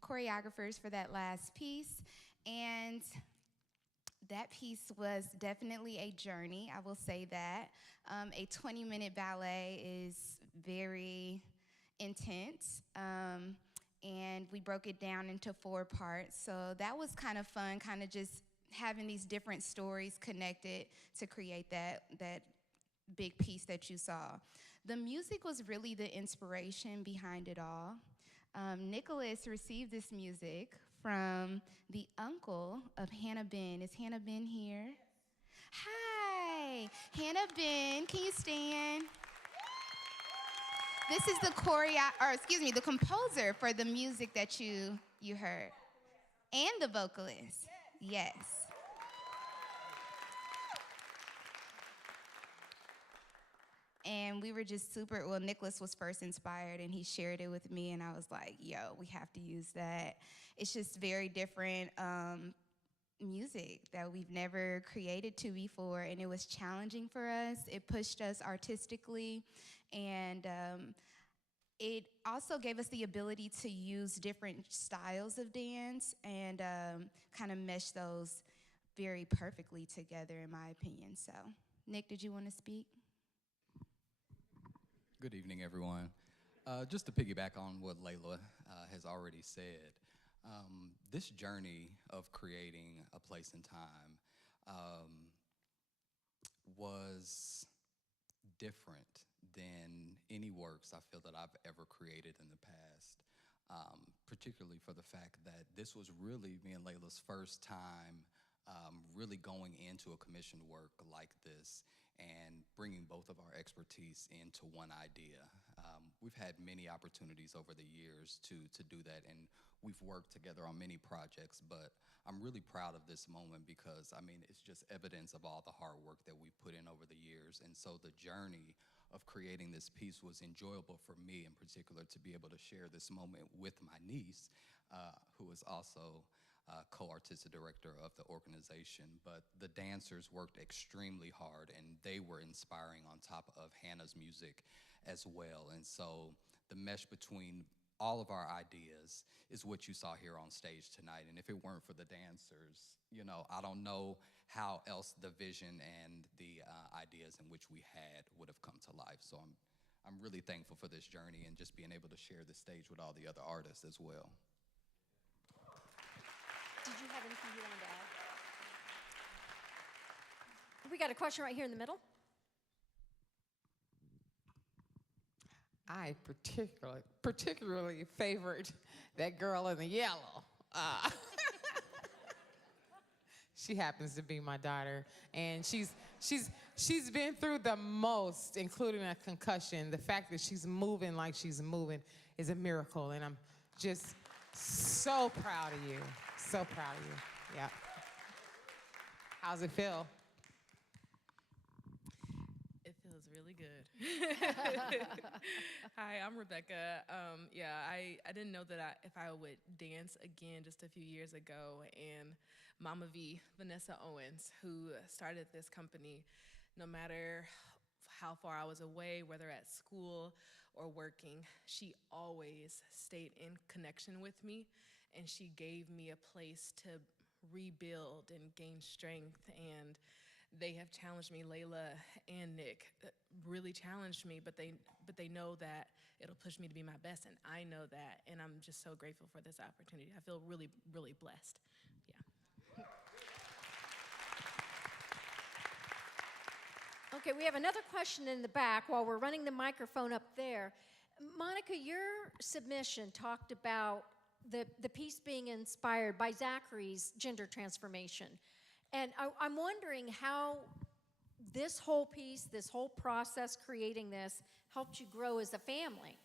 choreographers for that last piece. And that piece was definitely a journey, I will say that. A 20-minute ballet is very intense, and we broke it down into 4 parts. So that was kind of fun, kind of just having these different stories connected to create that big piece that you saw. The music was really the inspiration behind it all. Nicholas received this music from the uncle of Hannah Ben. Is Hannah Ben here? Hi, Hannah Ben, can you stand? This is the composer for the music that you heard. And the vocalist, yes. And we were just Nicholas was first inspired and he shared it with me and I was like, yo, we have to use that. It's just very different, music that we've never created to before, and it was challenging for us. It pushed us artistically, and it also gave us the ability to use different styles of dance and kind of mesh those very perfectly together, in my opinion. So, Nick, did you want to speak? Good evening, everyone. Just to piggyback on what Lalah has already said, this journey of creating a place and time was different than any works I feel that I've ever created in the past, particularly for the fact that this was really me and Lalah's first time really going into a commissioned work like this and bringing both of our expertise into one idea. We've had many opportunities over the years to do that, and we've worked together on many projects, but I'm really proud of this moment because, I mean, it's just evidence of all the hard work that we've put in over the years. And so the journey of creating this piece was enjoyable for me in particular, to be able to share this moment with my niece, who is also co-artistic director of the organization. But the dancers worked extremely hard, and they were inspiring on top of Hannah's music as well. And so the mesh between all of our ideas is what you saw here on stage tonight. And if it weren't for the dancers, you know, I don't know how else the vision and the ideas in which we had would have come to life. So I'm really thankful for this journey and just being able to share the stage with all the other artists as well. Did you have anything you wanted to add? We got a question right here in the middle. I particularly favored that girl in the yellow. She happens to be my daughter, and she's been through the most, including a concussion. The fact that she's moving like she's moving is a miracle, and I'm just so proud of you. So proud of you. Yeah. How's it feel? It feels really good. Hi, I'm Rebecca. Yeah, I didn't know that if I would dance again just a few years ago, and Mama V, Vanessa Owens, who started this company, no matter how far I was away, whether at school or working, she always stayed in connection with me, and she gave me a place to rebuild and gain strength. And they have challenged me, Lalah and Nick, really challenged me, but they know that it'll push me to be my best, and I know that, and I'm just so grateful for this opportunity. I feel really, really blessed. Yeah. Okay, we have another question in the back while we're running the microphone up there. Monika, your submission talked about the piece being inspired by Zackary's gender transformation. And I'm wondering how this whole piece, this whole process creating this, helped you grow as a family.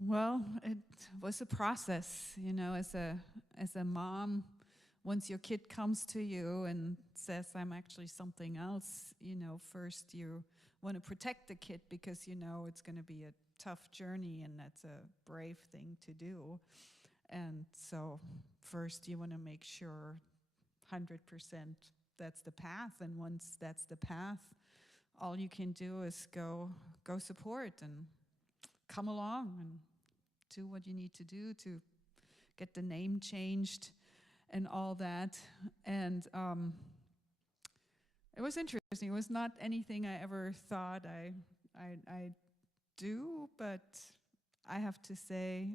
Well, it was a process, you know, as a mom. Once your kid comes to you and says, I'm actually something else, you know, first you want to protect the kid because you know it's going to be a tough journey, and that's a brave thing to do. And so first you want to make sure 100% that's the path, and once that's the path, all you can do is go support and come along and do what you need to do to get the name changed and all that. And it was interesting. It was not anything I ever thought I do, but I have to say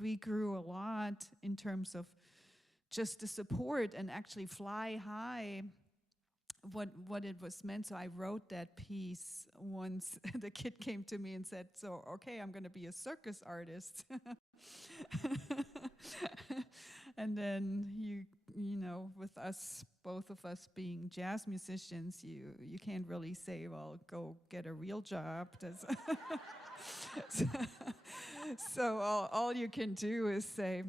we grew a lot in terms of just the support and actually fly high what it was meant. So I wrote that piece once the kid came to me and said, so, okay, I'm going to be a circus artist. And then you know, with us, both of us being jazz musicians, you can't really say, well, go get a real job. So all you can do is say,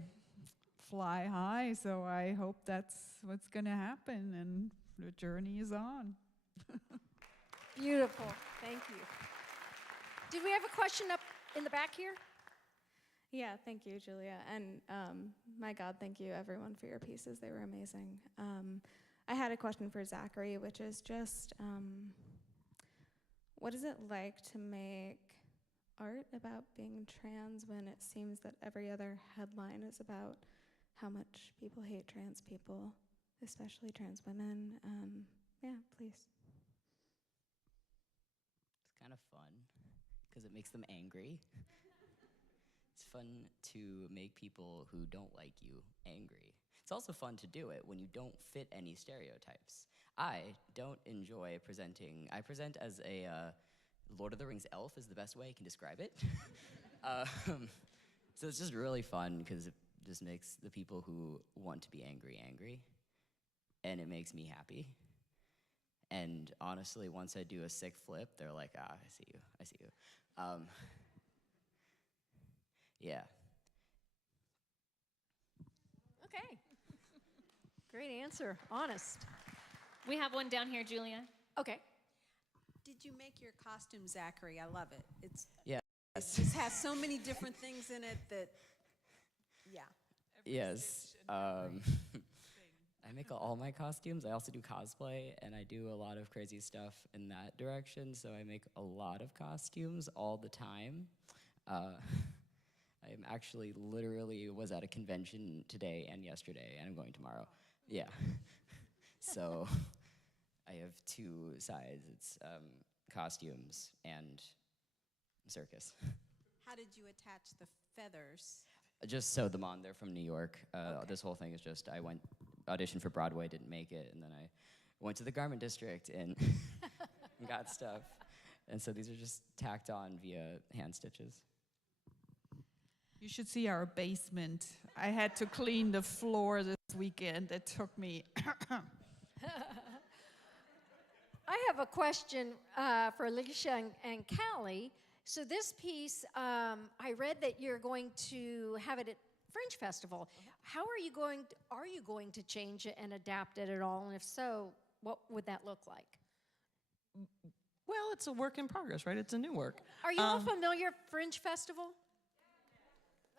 fly high. So I hope that's what's going to happen, and the journey is on. Beautiful. Thank you. Did we have a question up in the back here? Yeah, thank you, Julia. And my God, thank you, everyone, for your pieces. They were amazing. I had a question for Zackary, which is just, what is it like to make art about being trans when it seems that every other headline is about how much people hate trans people, especially trans women? Yeah, please. It's kind of fun because it makes them angry. It's fun to make people who don't like you angry. It's also fun to do it when you don't fit any stereotypes. I don't enjoy presenting. I present as a Lord of the Rings elf is the best way I can describe it. So it's just really fun because it just makes the people who want to be angry angry, and it makes me happy. And honestly, once I do a sick flip, they're like, I see you, I see you. Yeah. Okay. Great answer. Honest. We have one down here, Julia. Okay. Did you make your costume, Zackary? I love it. Yes. It just has so many different things in it that, yeah. Yes. I make all my costumes. I also do cosplay, and I do a lot of crazy stuff in that direction, so I make a lot of costumes all the time. I'm actually literally was at a convention today and yesterday, and I'm going tomorrow. Yeah. So I have two sides. It's costumes and circus. How did you attach the feathers? Just sewed them on. They're from New York. This whole thing is just, I went, auditioned for Broadway, didn't make it, and then I went to the garment district and got stuff. And so these are just tacked on via hand stitches. You should see our basement. I had to clean the floor this weekend. It took me. I have a question for Alicia and Callie. So this piece, I read that you're going to have it at Fringe Festival. How are you going to change it and adapt it at all? And if so, what would that look like? Well, it's a work in progress, right? It's a new work. Are you all familiar with Fringe Festival?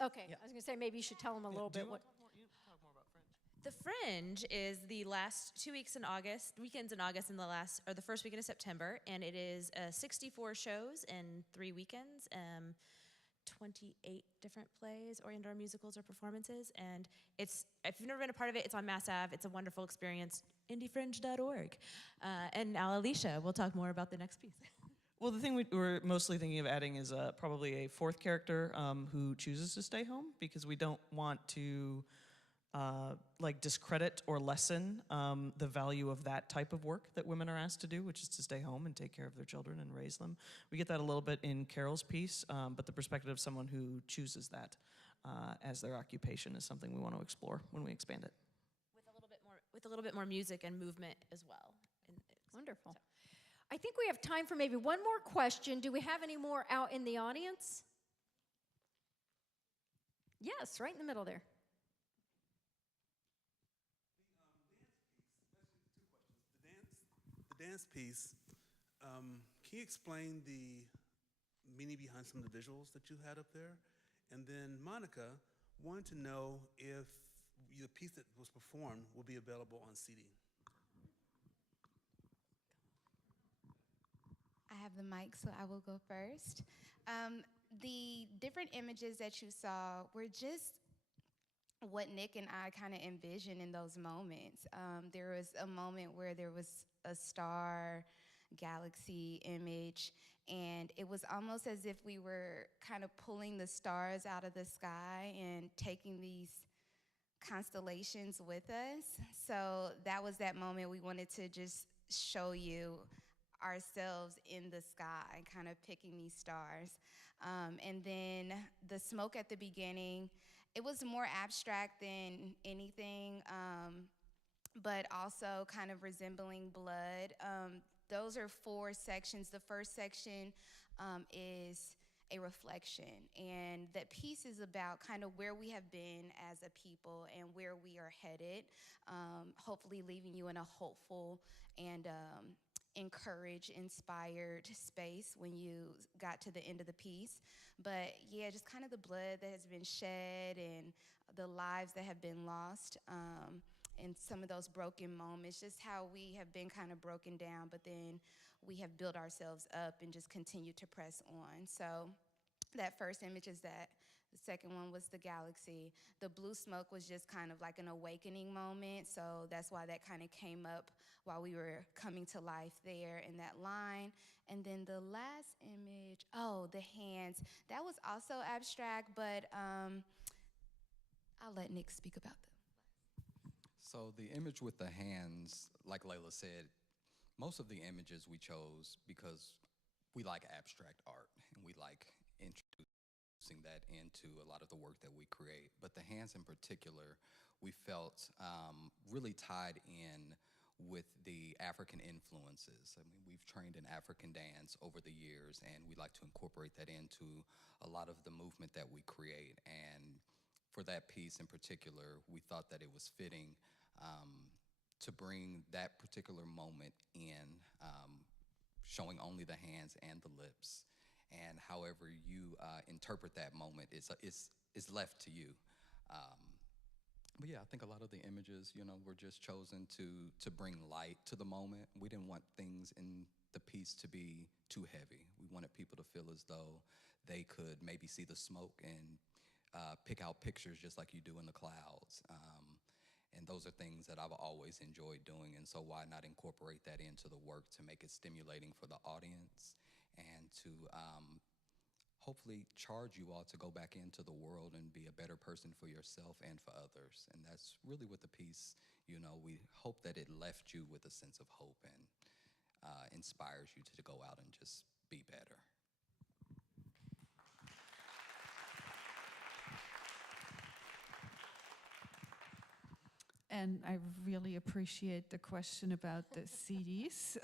Okay, I was going to say maybe you should tell them a little bit what. The Fringe is the last 2 weeks in August, weekends in August, and the first weekend of September, and it is 64 shows in 3 weekends, 28 different plays, or musicals or performances, and it's, if you've never been a part of it, it's on Mass Ave. It's a wonderful experience. IndieFringe.org. And now Alicia will talk more about the next piece. Well, the thing we're mostly thinking of adding is probably a fourth character who chooses to stay home, because we don't want to discredit or lessen the value of that type of work that women are asked to do, which is to stay home and take care of their children and raise them. We get that a little bit in Carol's piece, but the perspective of someone who chooses that as their occupation is something we want to explore when we expand it. With a little bit more music and movement as well. Wonderful. I think we have time for maybe one more question. Do we have any more out in the audience? Yes, right in the middle there. The dance piece, can you explain the meaning behind some of the visuals that you had up there? And then Monika wanted to know if the piece that was performed will be available on CD. I have the mic, so I will go first. The different images that you saw were just what Nick and I kind of envisioned in those moments. There was a moment where there was a star, galaxy image, and it was almost as if we were kind of pulling the stars out of the sky and taking these constellations with us. So that was that moment we wanted to just show you ourselves in the sky, kind of picking these stars. And then the smoke at the beginning, it was more abstract than anything, but also kind of resembling blood. Those are 4 sections. The first section is a reflection, and that piece is about kind of where we have been as a people and where we are headed, hopefully leaving you in a hopeful and encouraged, inspired space when you got to the end of the piece. But yeah, just kind of the blood that has been shed and the lives that have been lost, and some of those broken moments, just how we have been kind of broken down, but then we have built ourselves up and just continue to press on. So that first image is that. The second one was the galaxy. The blue smoke was just kind of like an awakening moment, so that's why that kind of came up while we were coming to life there in that line. And then the last image, oh, the hands. That was also abstract, but I'll let Nick speak about that. So the image with the hands, like Lalah said, most of the images we chose because we like abstract art and we like introducing that into a lot of the work that we create. But the hands in particular, we felt really tied in with the African influences. I mean, we've trained in African dance over the years, and we like to incorporate that into a lot of the movement that we create. And for that piece in particular, we thought that it was fitting to bring that particular moment in, showing only the hands and the lips. And however you interpret that moment is left to you. But yeah, I think a lot of the images, were just chosen to bring light to the moment. We didn't want things in the piece to be too heavy. We wanted people to feel as though they could maybe see the smoke and pick out pictures just like you do in the clouds. And those are things that I've always enjoyed doing, and so why not incorporate that into the work to make it stimulating for the audience and to hopefully charge you all to go back into the world and be a better person for yourself and for others. And that's really what the piece, we hope that it left you with a sense of hope and inspires you to go out and just be better. And I really appreciate the question about the CDs.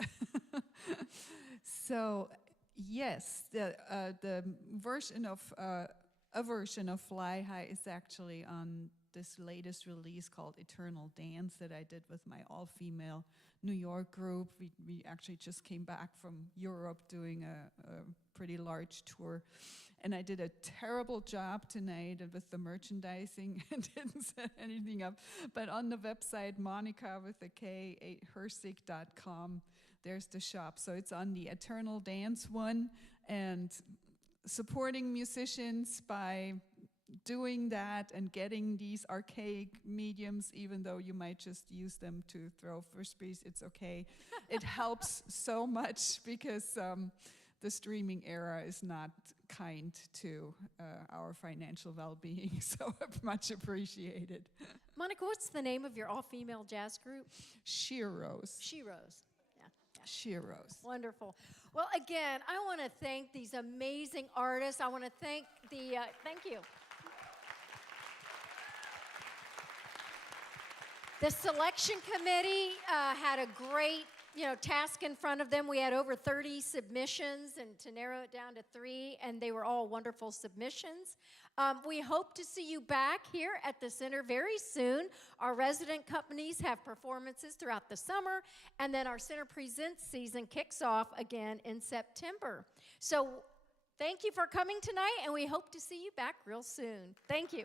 So, yes, the version of a version of Fly High is actually on this latest release called Eternal Dance that I did with my all-female New York group. We actually just came back from Europe doing a pretty large tour. And I did a terrible job tonight with the merchandising and didn't set anything up. But on the website, Monika with a K, Herzig.com, there's the shop. So it's on the Eternal Dance one. And supporting musicians by doing that and getting these archaic mediums, even though you might just use them to throw frisbees, it's okay. It helps so much because the streaming era is not kind to our financial well-being, so much appreciated. Monika, what's the name of your all-female jazz group? Sheroes. Sheroes. Yeah. Sheroes. Wonderful. Well, again, I want to thank these amazing artists. I want to thank the, thank you. The selection committee had a great task in front of them. We had over 30 submissions, and to narrow it down to 3, and they were all wonderful submissions. We hope to see you back here at the center very soon. Our resident companies have performances throughout the summer, and then our Center Presents season kicks off again in September. So thank you for coming tonight, and we hope to see you back real soon. Thank you.